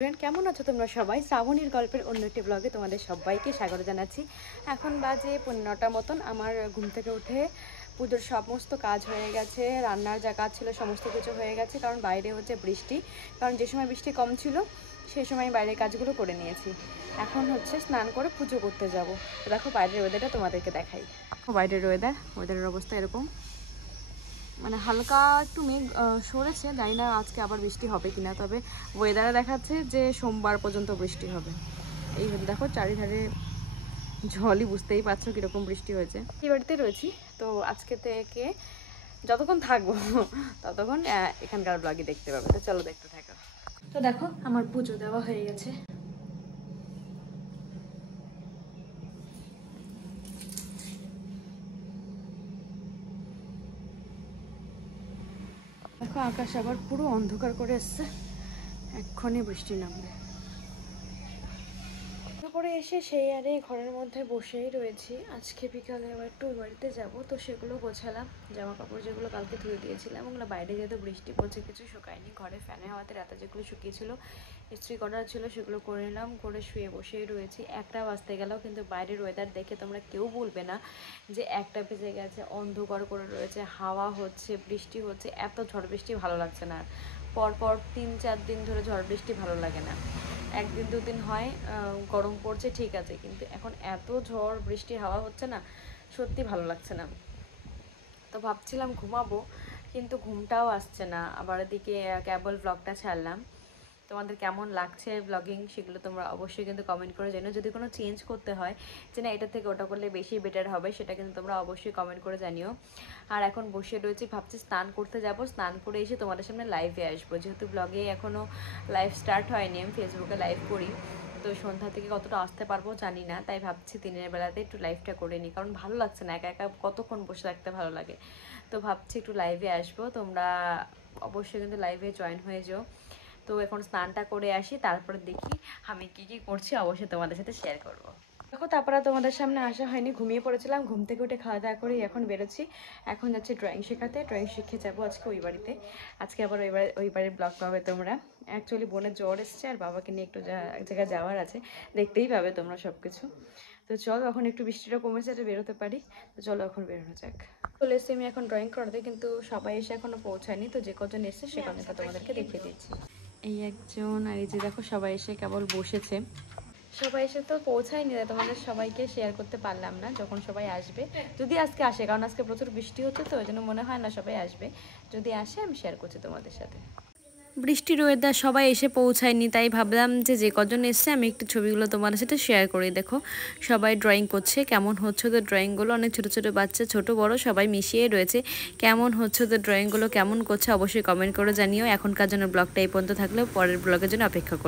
Friend, কেমন আছো তোমরা সবাই? শ্রাবণীর গল্পের অন্য একটি ব্লগে তোমাদের সবাইকে স্বাগত জানাচ্ছি। এখন বাজে 9:15 মতন। আমার ঘুম থেকে উঠে পুজোর সমস্ত কাজ হয়ে গেছে, রান্নার যা কাজ ছিল সমস্ত কিছু হয়ে গেছে। কারণ বাইরে হচ্ছে বৃষ্টি, কারণ যে সময় বৃষ্টি কম ছিল সেই সময় বাইরের কাজগুলো করে নিয়েছি। এখন হচ্ছে স্নান করে পুজো করতে যাব। তো দেখো বাইরের ওয়েদারটা তোমাদেরকে দেখাই। বাইরের ওয়েদারের অবস্থা এরকম, মানে হালকা একটু মেঘ সরেছে, জানি না আজকে আবার বৃষ্টি হবে কিনা। তবে ওয়েদারে দেখাচ্ছে যে সোমবার পর্যন্ত বৃষ্টি হবে। এই দেখো চারিধারে জলই, বুঝতেই পারছো কীরকম বৃষ্টি হয়েছে। এই বাড়িতে রয়েছি তো আজকে থেকে যতক্ষণ থাকবো ততক্ষণ এখানকার ব্লগই দেখতে পাবে। তো চলো দেখতে থাকো। তো দেখো আমার পুজো দেওয়া হয়ে গেছে। দেখো আকাশ আবার পুরো অন্ধকার করে এসছে, এক্ষুনি বৃষ্টি নামবে। করে এসে সেই আরে ঘরের মধ্যে বসেই রয়েছি। আজকে বিকালে আবার একটু বাড়িতে যাব, তো সেগুলো গোছালাম। জামা কাপড় যেগুলো কালকে ধুয়ে দিয়েছিলাম ওগুলো বাইরে যেহেতু বৃষ্টি পড়ছে কিছু শুকায়নি। ঘরে ফ্যানের হাওয়াতে রাতে যেগুলো শুকিয়েছিল ইস্ত্রি করার ছিল সেগুলো করে নিলাম, করে শুয়ে বসেই রয়েছি। 1টা বাজতে গেলেও কিন্তু বাইরের ওয়েদার দেখে তোমরা কেউ বলবে না যে 1টা বেজে গেছে। অন্ধকার করে রয়েছে, হাওয়া হচ্ছে, বৃষ্টি হচ্ছে। এত ঝড় বৃষ্টি ভালো লাগছে না। পরপর 3-4 দিন ধরে ঝড় বৃষ্টি ভালো লাগে না। 1 দিন 2 দিন হয় গরম পড়ছে ঠিক আছে, কিন্তু এখন এত ঝড় বৃষ্টি হাওয়া হচ্ছে না, সত্যি ভালো লাগছে না। তো ভাবছিলাম ঘুমাবো, কিন্তু ঘুমটাও আসছে না। আবার এদিকে কেবল ব্লগটা ছাড়লাম। তোমাদের কেমন লাগছে ব্লগিং সেগুলো তোমরা অবশ্যই কিন্তু কমেন্ট করে জানিও। যদি কোনো চেঞ্জ করতে হয় যে না এটা থেকে ওটা করলে বেশি বেটার হবে, সেটা কিন্তু তোমরা অবশ্যই কমেন্ট করে জানিও। আর এখন বসে রয়েছি, ভাবছি স্নান করতে যাব। স্নান করে এসে তোমাদের সামনে লাইভে আসবো, যেহেতু ব্লগে এখনও লাইভ স্টার্ট হয়নি। আমি ফেসবুকে লাইভ করি, তো সন্ধ্যা থেকে কতটা আসতে পারবো জানি না। তাই ভাবছি দিনের বেলাতে একটু লাইভটা করে নিই, কারণ ভালো লাগছে না, একা একা কতক্ষণ বসে থাকতে ভালো লাগে। তো ভাবছি একটু লাইভে আসবো, তোমরা অবশ্যই কিন্তু লাইভে জয়েন হয়ে যাও। তো এখন স্নানটা করে আসি, তারপরে দেখি আমি কি কি করছি, অবশ্যই তোমাদের সাথে শেয়ার করব। দেখো তারপরে তোমাদের সামনে আসা হয়নি, ঘুমিয়ে পড়েছিলাম। ঘুম থেকে উঠে খাওয়া দাওয়া করে এখন বেরোচ্ছি। এখন যাচ্ছি ড্রয়িং শেখাতে, ড্রয়িং শিখে যাবো আজকে ওই বাড়িতে। আজকে আবার ওই বাড়ির ব্লগ পাবে তোমরা। অ্যাকচুয়ালি বোনের জ্বর এসছে আর বাবাকে নিয়ে একটু এক জায়গায় যাওয়ার আছে, দেখতেই পাবে তোমরা সব কিছু। তো চলো এখন একটু বৃষ্টিটা কমেছে, এটা বেরোতে পারি। তো চলো এখন বেরোনো যাক। চলে এসছি আমি এখন ড্রয়িং করাতে, কিন্তু সবাই এসে এখনো পৌঁছায়নি। তো যে কজন এসছে সে কজনটা তোমাদেরকে দেখিয়ে দিচ্ছি। এই একজন, আর এই যে দেখো সবাই এসে কেবল বসেছে। সবাই এসে তো পৌঁছায়নি, তোমাদের সবাইকে শেয়ার করতে পারলাম না। যখন সবাই আসবে, যদি আজকে আসে, কারণ আজকে প্রচুর বৃষ্টি হচ্ছে, তো ওই জন্য মনে হয় না সবাই আসবে। যদি আসে আমি শেয়ার করছি তোমাদের সাথে। বৃষ্টির ওয়েদার, সবাই এসে পৌঁছায়নি, তাই ভাবলাম যে কজন এসছে আমি একটু ছবিগুলো তোমাদের সাথে শেয়ার করি। দেখো সবাই ড্রয়িং করছে, কেমন হচ্ছে তো ড্রয়িংগুলো। অনেক ছোট ছোট বাচ্চা, ছোট বড় সবাই মিশিয়ে রয়েছে। কেমন হচ্ছে তো ড্রয়িংগুলো, কেমন করছে অবশ্যই কমেন্ট করে জানিও। এখনকার জন্য ব্লগটা এই পর্যন্ত থাকলেও পরের ব্লগের জন্য অপেক্ষা করো।